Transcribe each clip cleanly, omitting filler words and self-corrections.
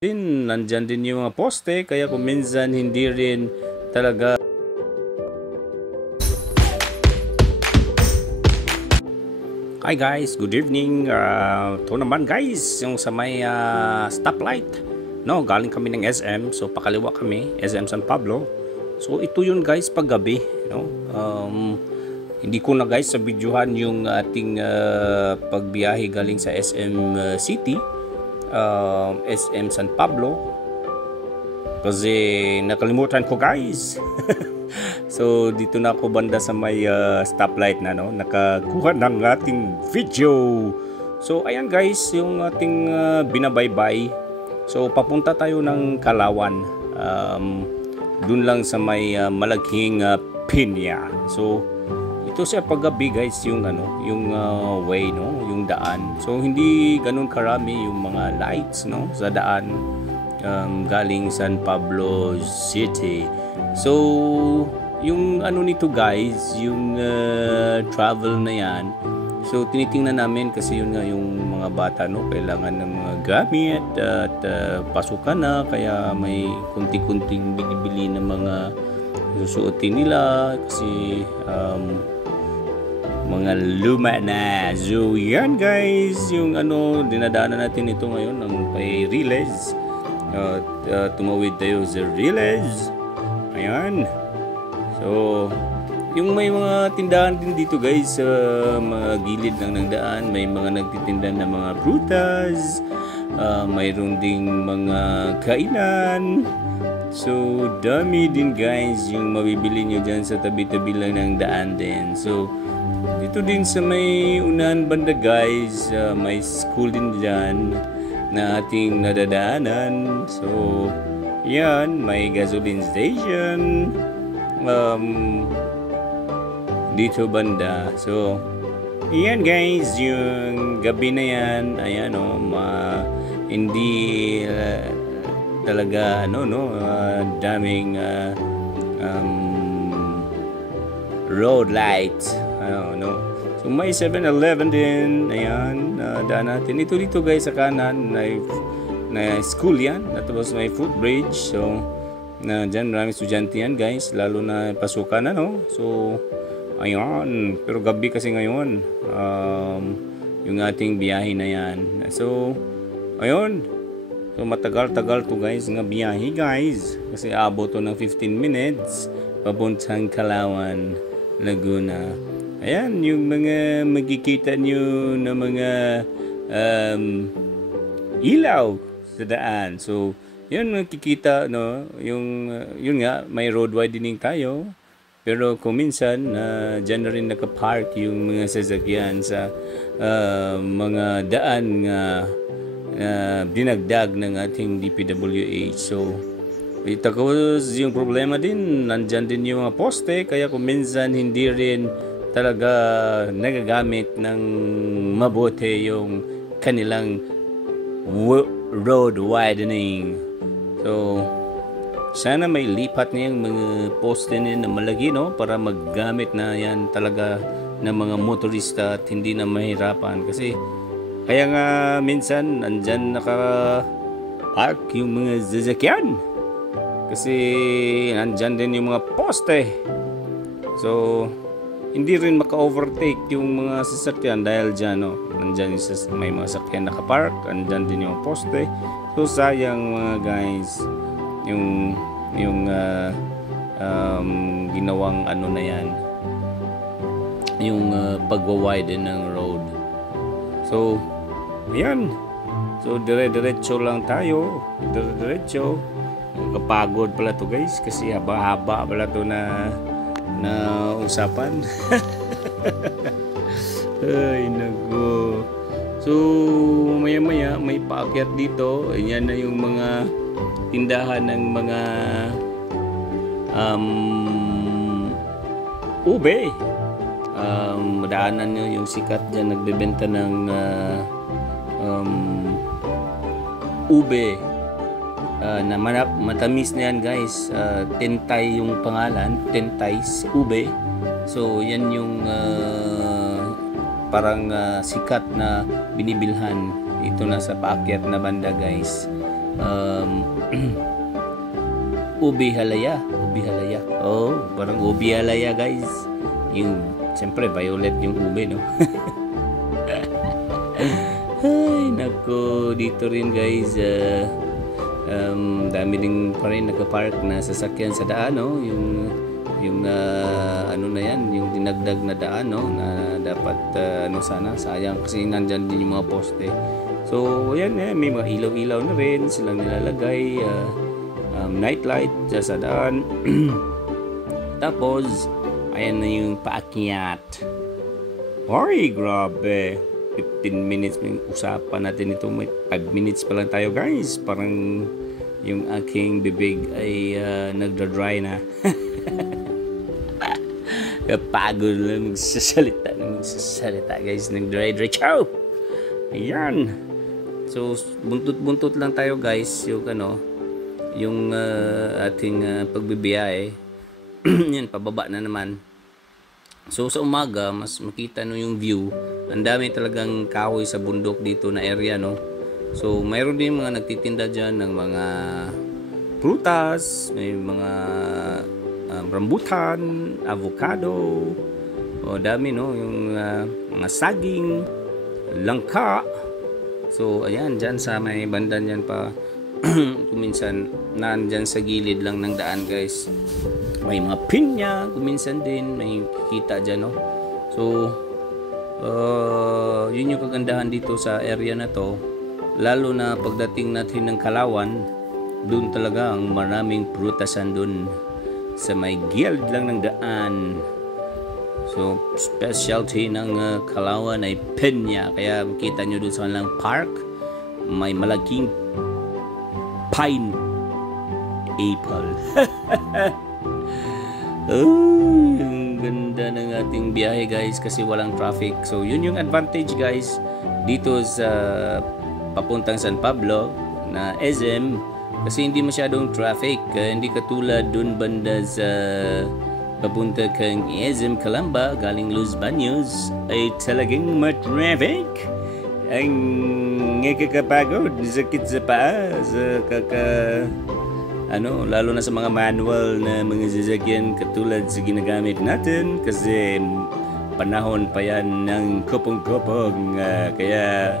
Nandyan din yung mga poste, kaya kung minsan hindi rin talaga. Hi guys, good evening. Ito naman guys, yung sa may stoplight. No, galing kami ng SM, so pakaliwa kami, SM San Pablo. So ito yun guys, paggabi. No? Hindi ko na guys sa videohan yung ating pagbiyahe galing sa SM City. SM San Pablo kasi nakalimutan ko guys. So dito na ako banda sa may stoplight na, no, nakakuha ng ating video. So ayan guys yung ating binabaybay. So papunta tayo ng Kalawan, dun lang sa may Malaking Pinya. So ito siya paggabi guys, yung yung way, no, yung daan. So hindi ganun karami yung mga lights, no, sa daan galing San Pablo City. So yung nito guys, yung travel na yan. So tinitingnan namin kasi yun nga yung mga bata, no, kailangan ng mga gamit at pasukan na, kaya may kunti-kunting binibili ng mga susuotin nila kasi mga luma na. So yan guys yung dinadaanan natin ito ngayon ng kay Riles. Tumawid tayo sa Riles. Ayan. So yung may mga tindahan din dito guys sa mga gilid ng daan. May mga nagtitinda ng mga prutas, mayroon ding mga kainan. So dami din guys yung mabibili nyo dyan sa tabi-tabi lang ng daan din. So dito din sa may unahan banda guys, may school din dyan na ating nadadaanan. So yan, may gasoline station dito banda. So yan guys yung gabi na yan. Ayan hindi talaga daming road lights. So may 7-Eleven din. Ayan, daan natin. Ito dito guys sa kanan na school yan. Tapos may footbridge. So dyan maraming estudyante yan guys, lalo na pasukan So ayan, pero gabi kasi ngayon yung ating biyahe na yan. So ayun, so matagal-tagal to guys nga biyahe guys, kasi abot to ng 15 minutes papuntang Kalawan, Laguna. Ayan yung mga magkikita nyo na mga ilaw sa daan. So yun makikita, no, yung yun nga, may road widening tayo, pero kung minsan dyan na rin nakapark yung mga sasakyan sa mga daan nga dinagdag ng ating DPWH. So tapos yung problema din, nandyan din yung mga poste, kaya kung minsan hindi rin talaga nagagamit ng mabuti yung kanilang road widening. So sana may lipat na yung mga poste na malagi, no, para maggamit na yan talaga ng mga motorista at hindi na mahirapan. Kasi kaya nga minsan nandyan naka-park yung mga sasakyan kasi nandyan din yung mga poste. So hindi rin maka-overtake yung mga sasakyan dahil dyan, no, nandyan may mga sasakyan nakapark, nandyan din yung poste. So sayang mga guys yung ginawang na yan, yung pagwa-widen ng road. So ayan, so dire-diretso lang tayo, dire-diretso. Kapagod pala to guys kasi haba-haba pala to na usapan. Ay nago. So maya-maya may paakyat dito. Ayan na yung mga tindahan ng mga ube. Madaanan nyo yung sikat dyan, nagbebenta ng ube na matamis na yan guys. Tentay yung pangalan, Tentay's ube. So yan yung parang sikat na binibilhan. Ito na sa paakyat na banda guys. um, ubi halaya. Oh, parang ubi halaya guys. Yung, siyempre violet yung ubi, no? Ay, nako, dito rin guys, dami din pa rin nakapark na sasakyan sa daan, no? Yung ano na yan, yung dinagdag na daan, no? Na dapat, ano sana, sayang kasi nandyan din yung mga poste. So, ayan, may mga ilaw-ilaw na rin silang nilalagay, night light sa daan. Tapos, ayan na yung paakyat. Ay, grabe. 15 minutes may usapan natin ito. May 5 minutes pa lang tayo guys. Parang yung aking bibig ay nagda-dry na. Kapagod lang magsasalita guys. Nag-dry chow. Ayan. So buntot-buntot lang tayo guys. Yung yung ating pagbibiyahe. Yan, pababa na naman. So sa umaga, mas makita no yung view. Ang dami talagang kahoy sa bundok dito na area, no. So mayroon din mga nagtitinda diyan ng mga prutas, may mga rambutan, avocado. O dami, no, yung mga saging, langka. So ayan, diyan sa may banda niyan pa kuminsan nandyan sa gilid lang ng daan guys. May mga pinya, kuminsan din may kita dyan, no? So yun yung kagandahan dito sa area na to, lalo na pagdating natin ng Kalawan. Doon talaga ang maraming prutasan doon sa may gilid lang ng daan. So specialty ng Kalawan ay pinya, kaya makita nyo doon sa kanilang park may malaking pine apple. Ang ganda ng ating biyahe guys kasi walang traffic. So yun yung advantage guys dito sa papuntang San Pablo na SM, kasi hindi masyadong traffic. Hindi katulad dun banda sa papunta kang SM Calamba galing Los Baños ay talagang matraffic. Ang nakakapagod, sakit sa paa, sa lalo na sa mga manual na mga sasakyan katulad sa ginagamit natin kasi panahon pa yan ng kopong-kopong, kaya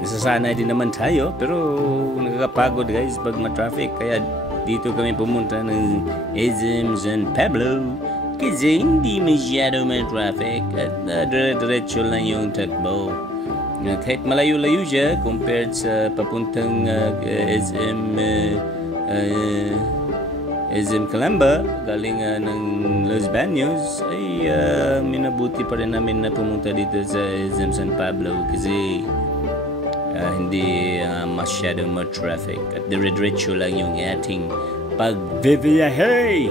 nasasanay din naman tayo, pero nakakapagod guys pag ma-traffic. Kaya dito kami pumunta ng SM San Pablo kasi hindi masyado ma-traffic at dire-diretso lang yung takbo. Kahit malayo-layo siya compared sa papuntang SM Calamba galing ng Los Baños ay minabuti pa rin namin na pumunta dito sa SM San Pablo kasi hindi masyadong ma-traffic at dire-diretso lang yung ating pagbibiyahe.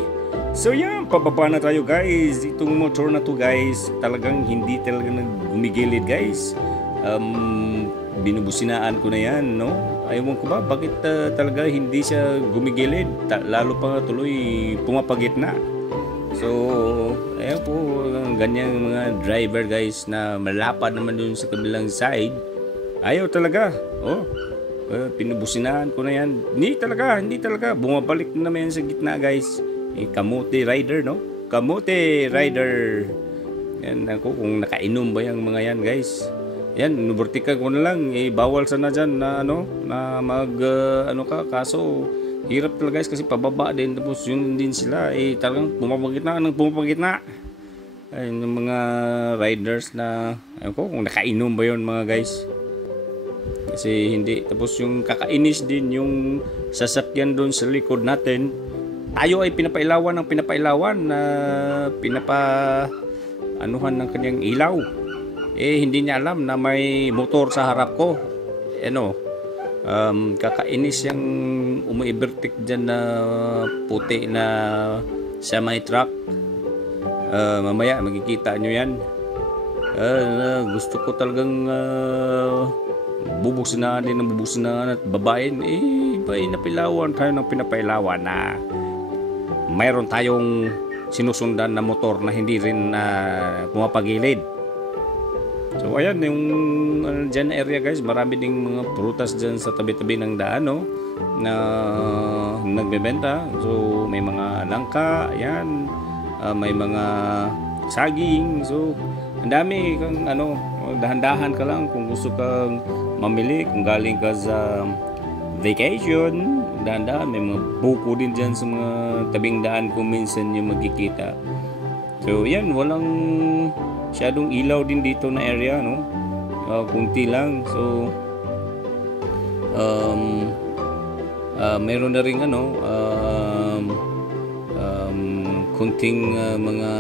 So yan, pababa na tayo guys. Itong motor na to guys, talagang hindi talaga nagumigilid guys. Binubusinaan ko na yan, no? Ayaw ko ba bakit talaga hindi siya gumigilid, lalo pa nga tuloy pumapagitna. So ayaw po, ganyang mga driver guys na malapad naman dun sa kabilang side, ayaw talaga. Pinubusinaan ko na yan, hindi talaga bumabalik na naman yan sa gitna guys. Kamote rider, no? Kamote rider. Yan ako, kung nakainom ba yung mga yan guys. Yan, nubertika ko na lang, bawal sana dyan na na kaso hirap talaga guys kasi pababa din, tapos yun din sila, talagang pumapagitna. Ay, yung mga riders na, kung nakainom ba yun mga guys. Kasi hindi, tapos yung kakainis din yung sasakyan doon sa likod natin. Tayo ay pinapailawan na anuhan ng kanyang ilaw. Hindi niya alam na may motor sa harap ko. Kakainis yung umiibertik dyan na puti na semi-truck. Mamaya makikita nyo yan. Gusto ko talagang bubuksinaan at babain. Napilawan tayo ng pinapailawan na mayroon tayong sinusundan na motor na hindi rin pumapagilid. So ayan yung dyan na area guys, marami ding mga prutas dyan sa tabi-tabi ng daan, no, na nagbebenta. So may mga langka, ayan, may mga saging. So ang dami kang dahan-dahan ka lang kung gusto kang mamili, kung galing ka sa vacation, dahan-dahan. May mga buko din dyan sa mga tabing daan kung minsan yung magkikita. So yan, walang masyadong ilaw din dito na area, no, kunti lang. So meron na ring kunting mga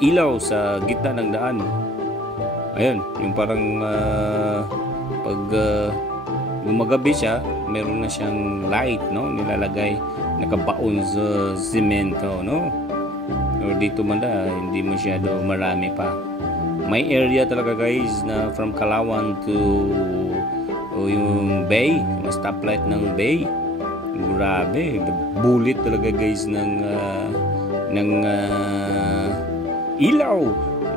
ilaw sa gitna ng daan. Ayan, yung parang pag gumagabi siya, meron na siyang light, no, nilalagay, nakabaon sa semento, no. Pero dito man hindi masyado marami pa. May area talaga guys na from Kalawan to yung Bay, yung stoplight ng Bay. Grabe, bulit talaga guys ng ilaw,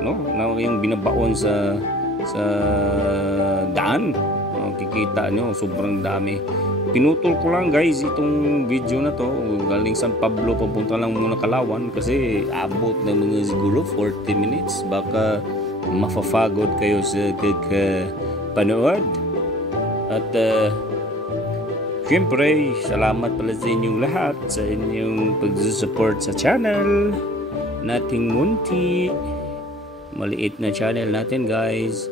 no, na yung binabaon sa daan. Kikita nyo, sobrang dami. Pinutol ko lang guys itong video na to, galing San Pablo papunta lang muna Kalawan kasi abot na mga siguro 40 minutes. Baka mafafagod kayo sa panood. At syempre, salamat pala sa inyong lahat sa inyong pag-support sa channel nating munti, maliit na channel natin guys.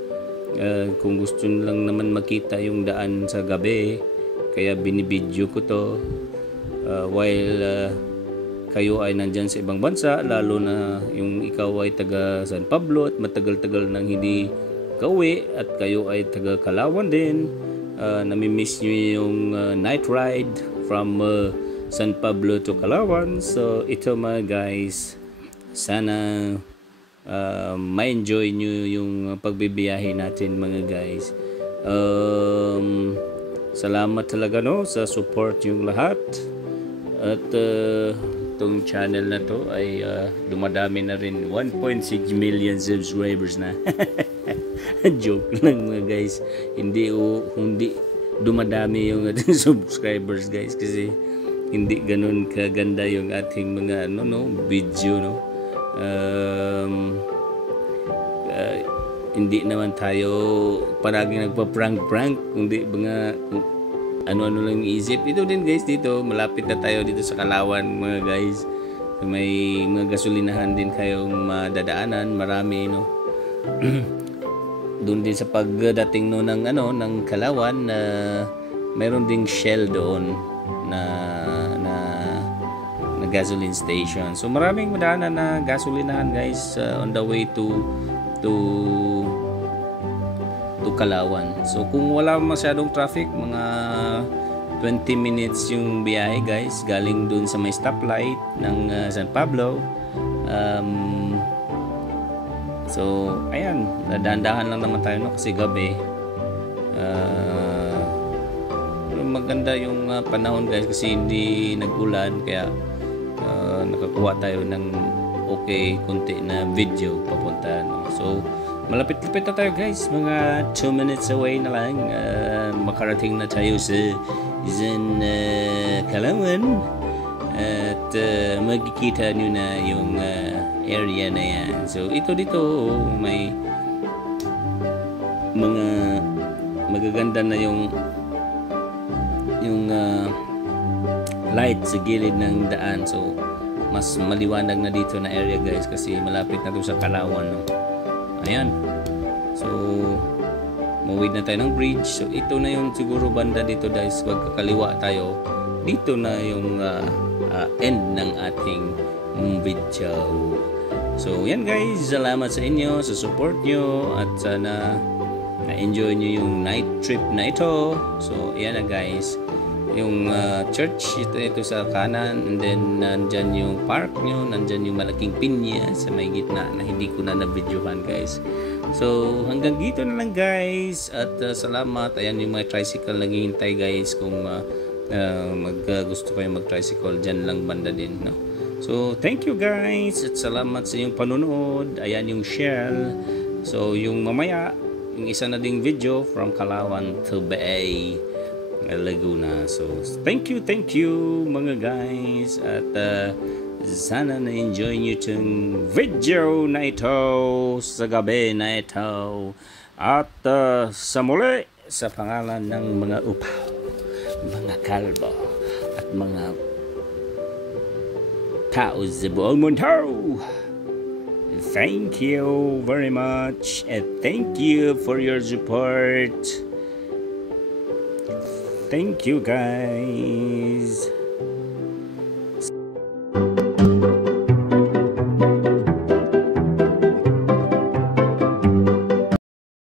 Kung gusto lang naman makita yung daan sa gabi, kaya binibidyo ko to while kayo ay nandyan sa ibang bansa, lalo na yung ikaw ay taga San Pablo at matagal-tagal nang hindi kauwi, at kayo ay taga Kalawan din. Namimiss nyo yung night ride from San Pablo to Kalawan. So ito mga guys, sana ma-enjoy nyo yung pagbibiyahe natin mga guys. Salamat talaga, no, sa support yung lahat. At itong channel na to ay dumadami na rin, 1.6 million subscribers na. Joke lang mga guys, hindi dumadami yung ating subscribers guys, kasi hindi ganun kaganda yung ating mga video, no. Hindi naman tayo paraging nagpa-prank, kundi mga ano-ano lang isip. Ito din guys, dito malapit na tayo dito sa Kalawan mga guys. May mga gasolinahan din kayong madadaanan, marami, no. Doon din sa pagdating ng Kalawan, meron ding Shell doon na gasoline station. So maraming madaanan na gasolinahan guys on the way to Kalawan. So kung wala masyadong traffic, mga 20 minutes yung biyahe guys, galing dun sa may stoplight ng San Pablo. So ayan, dahan-dahan lang naman tayo, no, kasi gabi. Maganda yung panahon guys, kasi hindi nag-ulan, kaya nakakuha tayo ng okay kunti na video papunta, no? So malapit-lapit na tayo guys, mga 2 minutes away na lang, makarating na tayo sa Kalawan, at magkikita nyo na yung area na yan. So ito dito may mga magaganda na yung light sa gilid ng daan. So mas maliwanag na dito na area guys, kasi malapit na doon sa Kalawan, no? Ayan, so mawid na tayo ng bridge. So ito na yung siguro banda dito guys, wag kakaliwa tayo, dito na yung end ng ating video. So yan guys, salamat sa inyo sa support nyo, at sana na-enjoy nyo yung night trip na ito. So yan na guys, yung church ito sa kanan, and then nandyan yung park nyo, nandyan yung malaking pinya sa may gitna na hindi ko na na-videohan guys. So hanggang dito na lang guys, at salamat. Ayan yung mga tricycle naghihintay guys, kung gusto kayo mag-tricycle, dyan lang banda din, no? So, thank you guys at salamat sa inyong panunod. Ayan yung shell. So, yung mamaya, yung isa na ding video from Kalawan to Bay, Laguna. So, thank you mga guys. At sana na-enjoy nyo itong video na ito sa gabi na ito. At sa muli, sa pangalan ng mga upaw, mga kalbo, at mga tao sa buong mundo, thank you very much and thank you for your support. Thank you guys.